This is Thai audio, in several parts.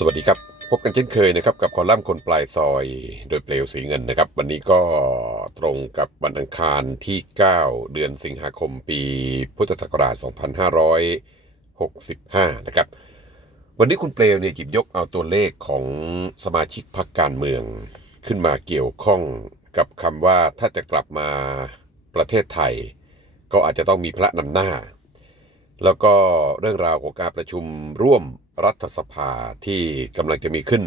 สวัสดีครับ พบกันเช่นเคยนะครับกับคอลัมน์คนปลายซอยโดยเปลวสีเงินนะครับ วันนี้ก็ตรงกับวันอังคารที่ 9 เดือนสิงหาคมปีพุทธศักราช 2565 นะครับ วันนี้คุณเปลวเนี่ยหยิบยกเอาตัวเลขของสมาชิกพรรคการเมือง ขึ้นมาเกี่ยวข้องกับคำว่าถ้าจะกลับมาประเทศไทย ก็อาจจะต้องมีพระนำหน้า แล้วก็เรื่องราวของการประชุมร่วม รัฐสภาที่กำลังจะมีขึ้น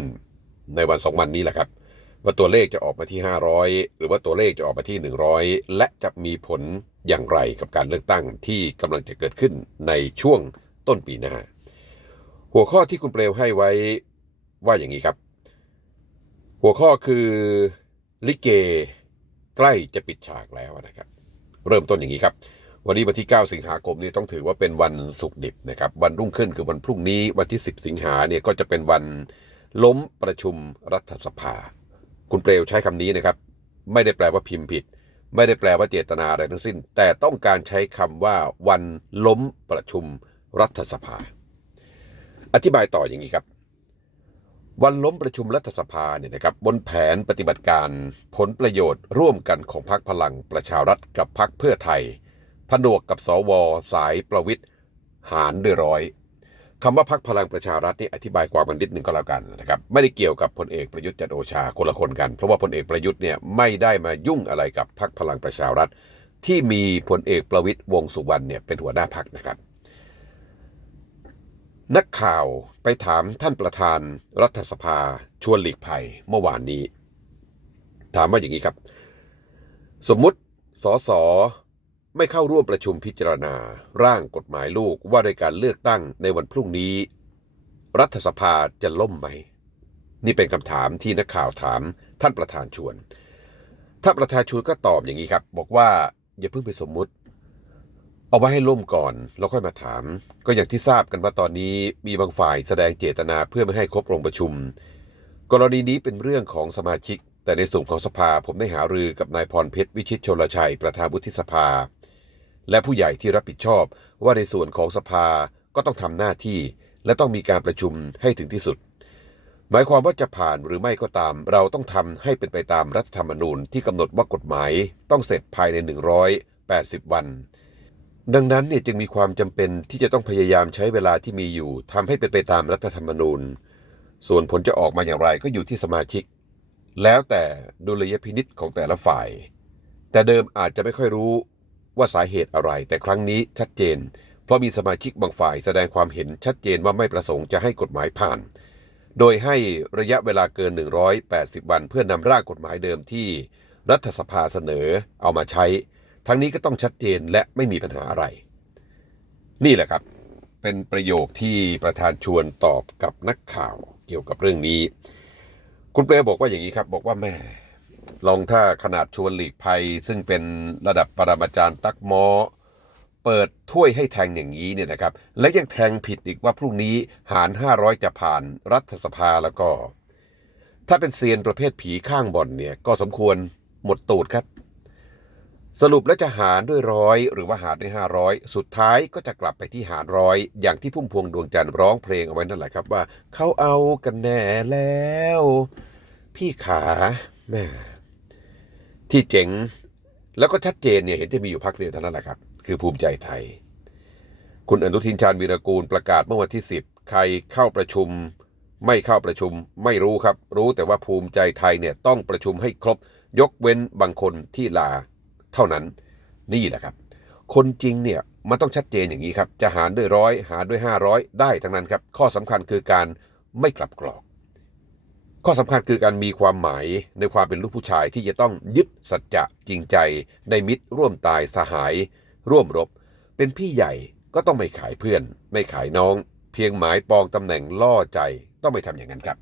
ในวันสองวันนี้แหละครับ ว่าตัวเลขจะออกมาที่ 500 หรือว่าตัวเลขจะออกมาที่ 100 และจะมีผลอย่างไรกับการเลือกตั้งที่กำลังจะเกิดขึ้นในช่วงต้นปีหน้า หัวข้อที่คุณเปลวให้ไว้ว่าอย่างนี้ครับ หัวข้อคือลิเกใกล้จะปิดฉากแล้วนะครับ เริ่มต้นอย่างนี้ครับ วันนี้วันที่ 9 สิงหาคมนี่ต้องถือว่าเป็นวันศุกร์ดิบนะครับ วันรุ่งขึ้นคือวันพรุ่งนี้วันที่ 10 สิงหาเนี่ยก็จะเป็นวันล้มประชุมรัฐสภา คุณเปลวใช้คำนี้นะครับ ไม่ได้แปลว่าพิมพ์ผิด ไม่ได้แปลว่าเจตนาอะไรทั้งสิ้น แต่ต้องการใช้คำว่าวันล้มประชุมรัฐสภา อธิบายต่ออย่างนี้ครับ วันล้มประชุมรัฐสภาเนี่ยนะครับบนแผนปฏิบัติการผลประโยชน์ร่วมกันของพรรคพลังประชารัฐกับพรรคเพื่อไทย ผนวกกับสวสายประวิทย์หารด้วยร้อยคำว่าพักพลังประชารัฐนี่อธิบายความกันนิดหนึ่งก็แล้วกันนะครับไม่ได้เกี่ยวกับพลเอกประยุทธ์จันโอชาคนละคนกัน เพราะว่าพลเอกประยุทธ์เนี่ยไม่ได้มายุ่งอะไรกับพักพลังประชารัฐ ที่มีพลเอกประวิทย์วงสุวรรณเนี่ยเป็นหัวหน้าพักนะครับ นักข่าวไปถามท่านประธานรัฐสภาชวนหลีกภัยเมื่อวานนี้ ถามว่าอย่างนี้ครับ สมมุติสส ไม่เข้าร่วมประชุมพิจารณา ร่างกฎหมายลูกว่าโดยการเลือกตั้งในวันพรุ่งนี้ รัฐสภาจะล่มไหม นี่เป็นคำถามที่นักข่าวถามท่านประธานชวนท่าประธานชวนก็ตอบอย่างนี้ครับ บอกว่าอย่าเพิ่งไปสมมุติ เอาไว้ให้ล่มก่อนแล้วค่อยมาถาม ก็อย่างที่ทราบกันว่าตอนนี้มีบางฝ่ายแสดงเจตนาเพื่อไม่ให้ครบองประชุม กรณีนี้เป็นเรื่องของสมาชิก แต่ในส่วนของสภาผมได้หารือกับนายพรเพชรวิชิตชลชัยประธานวุฒิสภา และผู้ใหญ่ที่รับผิดชอบว่าในส่วนของสภาก็ต้องทำหน้าที่ และต้องมีการประชุมให้ถึงที่สุด หมายความว่าจะผ่านหรือไม่ก็ตาม เราต้องทำให้เป็นไปตามรัฐธรรมนูญที่กำหนดว่ากฎหมายต้องเสร็จภายใน 180 วัน ดังนั้นเนี่ยจึงมีความจำเป็นที่จะต้องพยายามใช้เวลาที่มีอยู่ทำให้เป็นไปตามรัฐธรรมนูญ ส่วนผลจะออกมาอย่างไรก็อยู่ที่สมาชิก แล้วแต่ดุลยพินิษของแต่ละฝ่าย แต่เดิมอาจจะไม่ค่อยรู้ ว่าสาเหตุอะไร แต่ครั้งนี้ชัดเจน เพราะมีสมาชิกบางฝ่ายแสดงความเห็นชัดเจนว่าไม่ประสงค์จะให้กฎหมายผ่าน โดยให้ระยะเวลาเกิน 180 วัน เพื่อนำร่างกฎหมายเดิมที่รัฐสภาเสนอเอามาใช้ ทั้งนี้ก็ต้องชัดเจนและไม่มีปัญหาอะไร นี่แหละครับเป็นประโยคที่ประธานชวนตอบกับนักข่าวเกี่ยวกับเรื่องนี้ คุณเปรบอกว่าอย่างนี้ครับ บอกว่าแม่ ลองถ้าขนาดชวนหลีกภัย ซึ่งเป็นระดับปรมาจารย์ตักมอ เปิดถ้วยให้แทงอย่างนี้เนี่ยนะครับ และยังแทงผิดอีกว่าพรุ่งนี้หาร 500 จะผ่านรัฐสภาแล้วก็ ถ้าเป็นเซียนประเภทผีข้างบ่อนเนี่ยก็สมควรหมดตูดครับ สรุปแล้วจะหารด้วยร้อยหรือว่าหารด้วยห้าร้อยสุดท้ายก็จะกลับไปที่หารร้อยอย่างที่พุ่มพวงดวงจันทร์ร้องเพลงเอาไว้นั่นแหละครับว่าเขาเอากันแน่แล้ว พี่ขาแม่ ที่เจ๋งแล้วก็ชัดเจนเนี่ยเห็นจะมีอยู่พักเดียวเท่านั้นแหละครับ คือภูมิใจไทย คุณอนุทินชาญวีรกูลประกาศเมื่อวันที่ 10 ใครเข้าประชุม ไม่เข้าประชุมไม่รู้ครับ รู้แต่ว่าภูมิใจไทยเนี่ยต้องประชุมให้ครบ ยกเว้นบางคนที่ลาเท่านั้นนี่แหละครับ คนจริงเนี่ยมันต้องชัดเจนอย่างนี้ครับ จะหารด้วยร้อยหารด้วย 500 ได้ทั้งนั้นครับ ข้อสำคัญคือการไม่กลับกรอก ข้อสำคัญคือการมีความหมายในความเป็นลูกผู้ชายที่จะต้องยึดสัจจะจริงใจ ในมิตรร่วมตายสหาย ร่วมรบ เป็นพี่ใหญ่ก็ต้องไม่ขายเพื่อน ไม่ขายน้อง เพียงหมายปองตำแหน่งล่อใจต้องไม่ทำอย่างนั้นครับ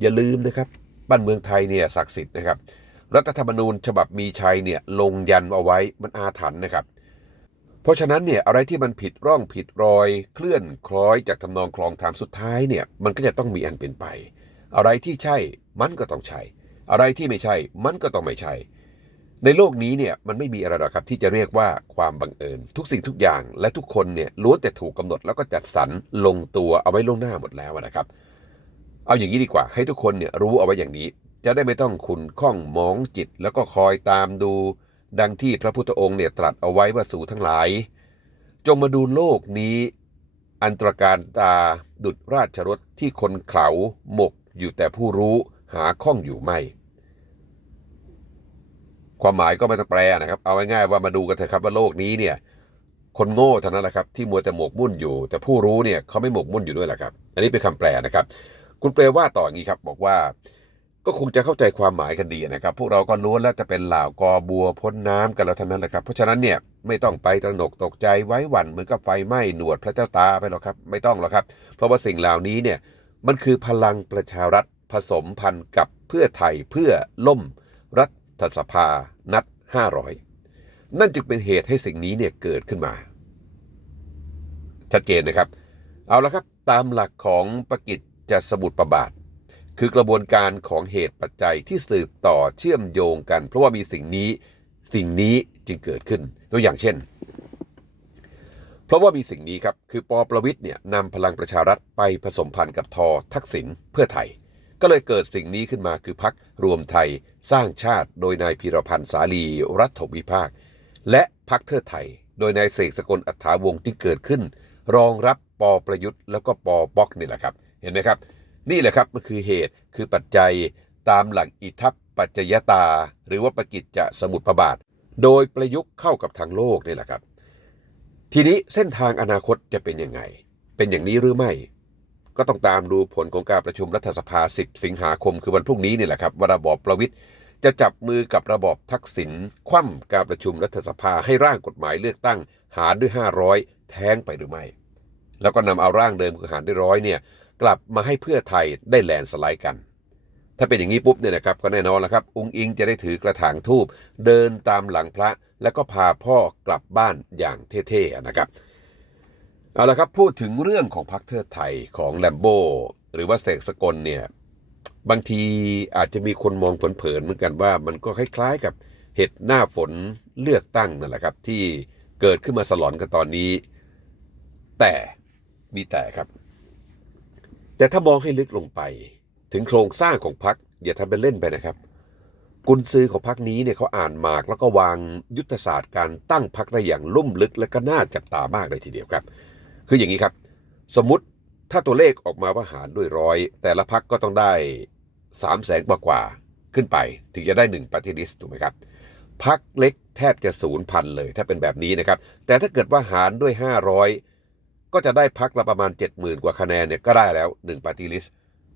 อย่าลืมนะครับบ้านเมืองไทยเนี่ยศักดิ์สิทธิ์นะครับ รัฐธรรมนูญฉบับมีชัยเนี่ยลงยันเอาไว้มันอาถรรพ์นะครับ เพราะฉะนั้นเนี่ยอะไรที่มันผิดร่องผิดรอย เคลื่อนคล้อยจากทำนองคลองธรรมสุดท้ายเนี่ยมันก็จะต้องมีอันเป็นไป อะไรที่ใช่มันก็ต้องใช่ อะไรที่ไม่ใช่มันก็ต้องไม่ใช่ ในโลกนี้เนี่ยมันไม่มีอะไรหรอกครับที่จะเรียกว่าความบังเอิญ ทุกสิ่งทุกอย่าง และทุกคนเนี่ยล้วนแต่ถูกกำหนดแล้วก็จัดสรรลงตัวเอาไว้ล่วงหน้าหมดแล้วนะครับ เอาอย่างนี้ดีกว่า ให้ทุกคนเนี่ยรู้เอาไว้อย่างนี้ จะได้ไม่ต้องขุนข้องมองจิต แล้วก็คอยตามดู ดังที่พระพุทธองค์เนี่ยตรัสเอาไว้ว่าสู่ทั้งหลาย จงมาดูโลกนี้อันตรการตาดุดราชรถที่คนเขาหมก อยู่แต่ผู้รู้หาข้องอยู่ไม่ ความหมายก็ไม่ต้องแปลนะครับ เอาง่ายๆว่ามาดูกันเถอะครับว่าโลกนี้เนี่ย คนโง่เท่านั้นแหละครับที่มัวแต่หมกมุ่นอยู่ แต่ผู้รู้เนี่ยเขาไม่หมกมุ่นอยู่ด้วยแหละครับ อันนี้เป็นคำแปลนะครับ คุณแปลว่าต่ออย่างนี้ครับ บอกว่าก็คงจะเข้าใจความหมายกันดีนะครับ พวกเราก็ล้วนแล้วจะเป็นเหล่ากอบัวพ้นน้ำกันแล้วเท่านั้นแหละครับ เพราะฉะนั้นเนี่ยไม่ต้องไปตระหนกตกใจไว้หวั่นเหมือนกับไฟไหม้หนวดพระเจ้าตาไปหรอกครับ ไม่ต้องหรอกครับ เพราะว่าสิ่งเหล่านี้เนี่ย มันคือพลังประชารัฐผสมพันธ์กับเพื่อไทยเพื่อล่มรัฐสภานัด 500 นั่นจึงเป็นเหตุให้สิ่งนี้เนี่ยเกิดขึ้นมา ชัดเจนนะครับ เอาละครับ ตามหลักของประกิจจะสมุดประบาท คือกระบวนการของเหตุปัจจัยที่สืบต่อเชื่อมโยงกัน เพราะว่ามีสิ่งนี้สิ่งนี้จึงเกิดขึ้น ตัวอย่างเช่น เพราะว่ามีสิ่งนี้ครับ คือปอประวิทย์เนี่ยนำพลังประชารัฐไปผสมพันธ์กับทอทักษิณเพื่อไทย ก็เลยเกิดสิ่งนี้ขึ้นมาคือพักรวมไทยสร้างชาติโดยนายพีรพันธ์สาลีรัฐวิภาค และพักเทิดไทย โดยนายเสกสกลอัฏฐาวงศ์ที่เกิดขึ้น รองรับปอประยุทธ์แล้วก็ปอป๊อกนี่แหละครับ เห็นไหมครับ นี่แหละครับมันคือเหตุคือปัจจัยตามหลักอิทัปปัจจยตา หรือว่าประกิจจะสมุทรประบาท โดยประยุกต์เข้ากับทางโลกนี่แหละครับ ทีนี้เส้นทางอนาคตจะเป็นยังไง เป็นอย่างนี้หรือไม่ ก็ต้องตามดูผลของการประชุมรัฐสภา 10 สิงหาคมคือวันพรุ่งนี้นี่แหละครับว่าระบอบประวิทย์จะจับมือกับระบอบทักษิณคว่ำการประชุมรัฐสภาให้ร่างกฎหมายเลือกตั้ง หารด้วย 500 แท้งไปหรือไม่ แล้วก็นำเอาร่างเดิมคือหารด้วยร้อยเนี่ยกลับมาให้เพื่อไทยได้แลนด์สไลด์กัน ถ้าเป็นอย่างนี้ปุ๊บเนี่ยนะครับก็แน่นอนแล้วครับ อุงอิงจะได้ถือกระถางทูบเดินตามหลังพระ แล้วก็พาพ่อกลับบ้านอย่างเท่ๆนะครับ เอาละครับพูดถึงเรื่องของพรรคเทิดไทยของแลมโบหรือว่าเสกสกลเนี่ยบางทีอาจจะมีคนมองเผินๆเหมือนกันว่ามันก็คล้ายๆกับเห็ดหน้าฝนเลือกตั้งนั่นแหละครับ ที่เกิดขึ้นมาสลอนกันตอนนี้ แต่มีแต่ครับ แต่ถ้ามองให้ลึกลงไป ถึงโครงสร้างของพรรคอย่าทำเป็นเล่นไปนะครับ กุนซือของพรรคนี้เนี่ยเขาอ่านหมากแล้วก็วางยุทธศาสตร์การตั้งพรรคได้อย่างลุ่มลึกและก็น่าจับตามากเลยทีเดียวครับ คืออย่างนี้ครับ สมมติถ้าตัวเลขออกมาว่าหารด้วยร้อยแต่ละพักก็ต้องได้สามแสนกว่ากว่าขึ้นไป ถึงจะได้หนึ่งปฏิริษถูกไหมครับพักเล็กแทบจะศูนย์พันเลยถ้าเป็นแบบนี้นะครับ แต่ถ้าเกิดว่าหารด้วย 500 ก็จะได้พักละประมาณ 70,000 กว่าคะแนนเนี่ยก็ได้แล้ว1ปฏิริษ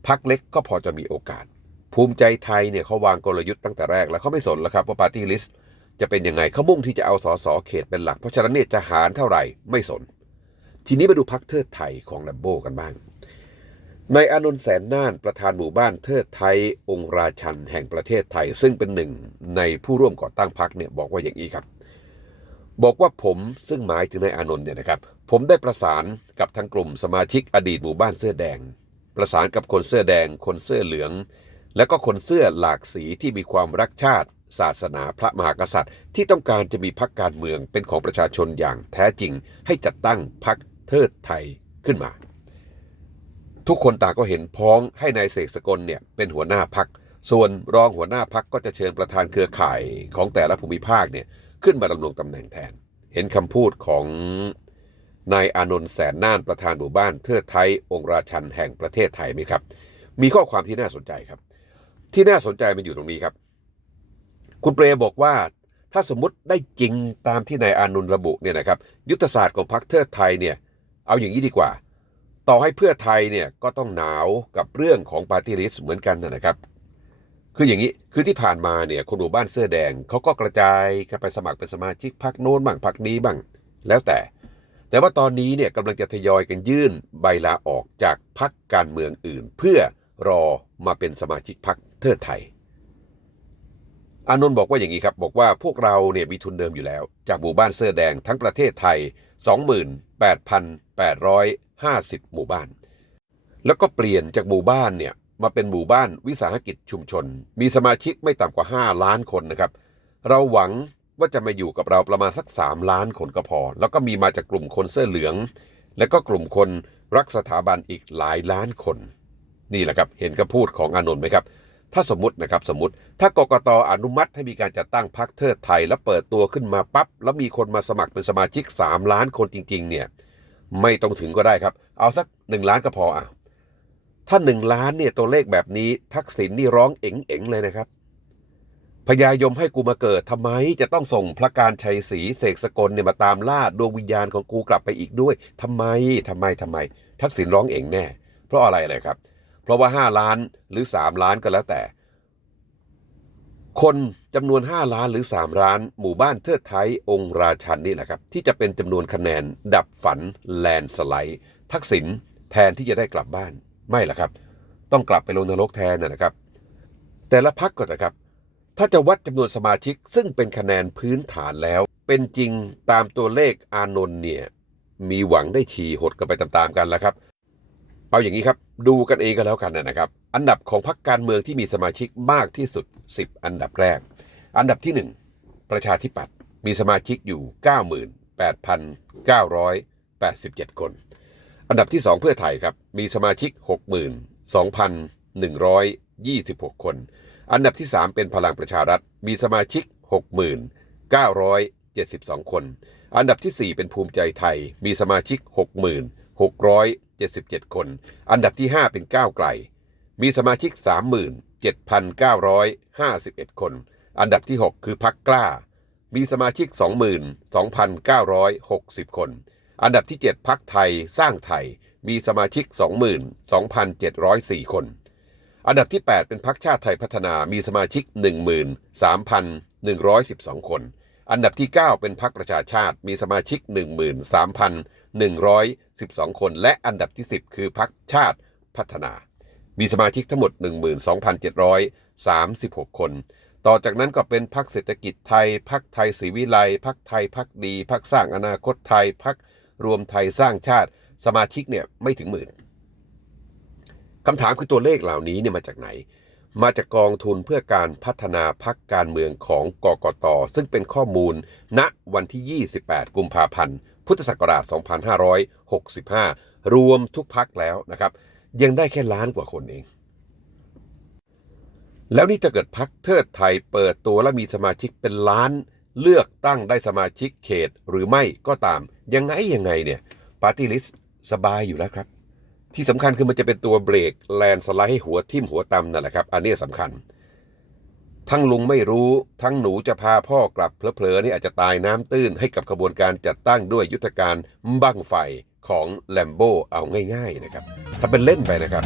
พักเล็กก็พอจะมีโอกาส ภูมิใจไทยเนี่ยเขาวางกลยุทธ์ตั้งแต่แรกแล้วเขาไม่สนแล้วครับว่าปาร์ตี้ลิสต์จะเป็นยังไงเขามุ่งที่จะเอาสสเขตเป็นหลัก เพราะฉะนั้นเนี่ยจะหารเท่าไหร่ไม่สน ทีนี้มาดูพักเทิดไทยของแลมโบกันบ้างในอานนท์แสนน่านประธานหมู่บ้านเทิดไทย องค์ราชันแห่งประเทศไทย ซึ่งเป็นหนึ่งในผู้ร่วมก่อตั้งพักเนี่ยบอกว่าอย่างนี้ครับ บอกว่าผมซึ่งหมายถึงนายอานนท์เนี่ยนะครับ ผมได้ประสานกับทางกลุ่มสมาชิกอดีตหมู่บ้านเสื้อแดง ประสานกับคนเสื้อแดง คนเสื้อเหลือง และก็คนเสื้อหลากสีที่มีความรักชาติ ศาสนาพระมหากษัตริย์ ที่ต้องการจะมีพักการเมืองเป็นของประชาชนอย่างแท้จริง ให้จัดตั้งพักเทิดไทยขึ้นมา ทุกคนต่างก็เห็นพ้องให้นายเสกสกลเนี่ยเป็นหัวหน้าพักส่วนรองหัวหน้าพักก็จะเชิญประธานเครือข่ายของแต่ละภูมิภาคเนี่ยขึ้นมาดำรงตำแหน่งแทน เห็นคำพูดของนายอานนท์แสนน่านประธานหมู่บ้านเทิดไทยองค์ราชันแห่งประเทศไทยไหมครับ มีข้อความที่น่าสนใจครับ ที่น่าสนใจมันอยู่ตรงนี้ครับ คุณเปรมบอกว่าถ้าสมมติได้จริงตามที่นายอานุนระบุเนี่ยนะครับ ยุทธศาสตร์ของพรรคเทิดไทยเนี่ย เอาอย่างนี้ดีกว่า ต่อให้เพื่อไทยเนี่ยก็ต้องหนาวกับเรื่องของปาร์ตี้ลิสต์เหมือนกันนะครับคืออย่างนี้ คือที่ผ่านมาเนี่ย คนหมู่บ้านเสื้อแดงเขาก็กระจายกันไปสมัครเป็นสมาชิกพรรคโน้นบ้างพรรคนี้บ้าง แล้วแต่ แต่ว่าตอนนี้เนี่ยกำลังจะทยอยกันยื่นใบลาออกจากพรรคการเมืองอื่น เพื่อ รอมาเป็นสมาชิกพรรคเทิดไทย อานนท์บอกว่าอย่างนี้ครับ บอกว่าพวกเราเนี่ยมีทุนเดิมอยู่แล้ว จากหมู่บ้านเสื้อแดงทั้งประเทศไทย 28,850 หมู่บ้าน แล้วก็เปลี่ยนจากหมู่บ้านเนี่ยมาเป็นหมู่บ้านวิสาหกิจชุมชน มีสมาชิกไม่ต่ำกว่า 5 ล้านคนนะครับ เราหวังว่าจะมาอยู่กับเราประมาณสัก 3 ล้านคนก็พอ แล้วก็มีมาจากกลุ่มคนเสื้อเหลือง และก็กลุ่มคนรักสถาบันอีกหลายล้านคน นี่แหละครับเห็นคำพูดของอานนท์ไหมครับถ้าสมมตินะครับสมมติ ถ้ากกตอนุมัติให้มีการจัดตั้งพรรคเทิดไทย แล้วเปิดตัวขึ้นมาปั๊บแล้วมีคนมาสมัครเป็นสมาชิก 3 ล้านคนจริง ๆ เนี่ย ไม่ต้องถึงก็ได้ครับ เอาสัก 1 ล้านก็พออะถ้า 1 ล้านเนี่ยตัวเลขแบบนี้ ทักษิณนี่ร้องเอ๋งๆเลยนะครับพญายมให้กูมาเกิดทำไมจะต้องส่งพระการชัยศรีเสกสกลเนี่ยมาตามล่าดวงวิญญาณของกูกลับไปอีกด้วยทำไมทำไมทำไม ทักษิณร้องเอ๋งแน่ เพราะอะไรเลยครับ เพราะว่า 5 ล้านหรือ 3 ล้านก็แล้วแต่ คนจำนวน 5 ล้านหรือ 3 ล้าน หมู่บ้านเทิดไทยองค์ราชันนี่แหละครับ ที่จะเป็นจำนวนคะแนนดับฝันแลนสไลด์ทักษิณแทนที่จะได้กลับบ้านไม่ล่ะครับ ต้องกลับไปลงนรกแทนนะนะครับ แต่ละพักก็นะครับ ถ้าจะวัดจำนวนสมาชิกซึ่งเป็นคะแนนพื้นฐานแล้ว เป็นจริงตามตัวเลขอานนท์เนี่ยมีหวังได้ฉี่หดกันไปตามๆกันแล้วครับ เอาอย่างนี้ครับ ดูกันเองก็แล้วกันนะครับ อันดับของพรรคการเมืองที่มีสมาชิกมากที่สุด 10 อันดับแรก อันดับที่ 1 ประชาธิปัตย์มีสมาชิกอยู่ 98,987 คน อันดับที่ 2 เพื่อไทยครับ มีสมาชิก 62,126 คน อันดับที่ 3 เป็นพลังประชารัฐ มีสมาชิก 6972 คน อันดับที่ 4 เป็นภูมิใจไทย มีสมาชิก 60,677 คน อันดับที่ 5 เป็นก้าวไกล มีสมาชิก 37,951 คน อันดับที่ 6 คือพักกล้า มีสมาชิก 22,960 คน อันดับที่ 7 พักไทยสร้างไทย มีสมาชิก 22,704 คน อันดับที่ 8 เป็นพักชาติไทยพัฒนา มีสมาชิก 13,112 คน อันดับที่ 9 เป็นพักประชาชาติมีสมาชิก 13,112 คน และอันดับที่ 10 คือพักชาติพัฒนา มีสมาชิกทั้งหมด 12,736 คน ต่อจากนั้นก็เป็นพักเศรษฐกิจไทยพักไทยศรีวิไลพักไทยพักดีพักสร้างอนาคตไทยพักรวมไทยสร้างชาติ สมาชิกเนี่ยไม่ถึงหมื่นคำถามคือตัวเลขเหล่านี้เนี่ยมาจากไหน มาจากกองทุนเพื่อการพัฒนาพักการเมืองของกกต ซึ่งเป็นข้อมูล ณวันที่ 28 กุมภาพันธ์ พุทธศักราช 2565 รวมทุกพักแล้วนะครับ ยังได้แค่ล้านกว่าคนเอง แล้วนี่ถ้าเกิดพักเทิดไทยเปิดตัวและมีสมาชิกเป็นล้าน เลือกตั้งได้สมาชิกเขตหรือไม่ก็ตาม ยังไงยังไงเนี่ยปาร์ตี้ลิสสบายอยู่แล้วครับ ที่สำคัญคือมันจะเป็นตัวเบรกแลนสไลด์ให้หัวทิ่มหัวตำนั่นแหละครับ อันนี้สำคัญ ทั้งลุงไม่รู้ทั้งหนูจะพาพ่อกลับเพลอๆนี่อาจจะตายน้ำตื้นให้กับขบวนการจัดตั้งด้วยยุทธการบั้งไฟของแลมโบเอาง่าย ๆนะครับ ถ้าเป็นเล่นไปนะครับ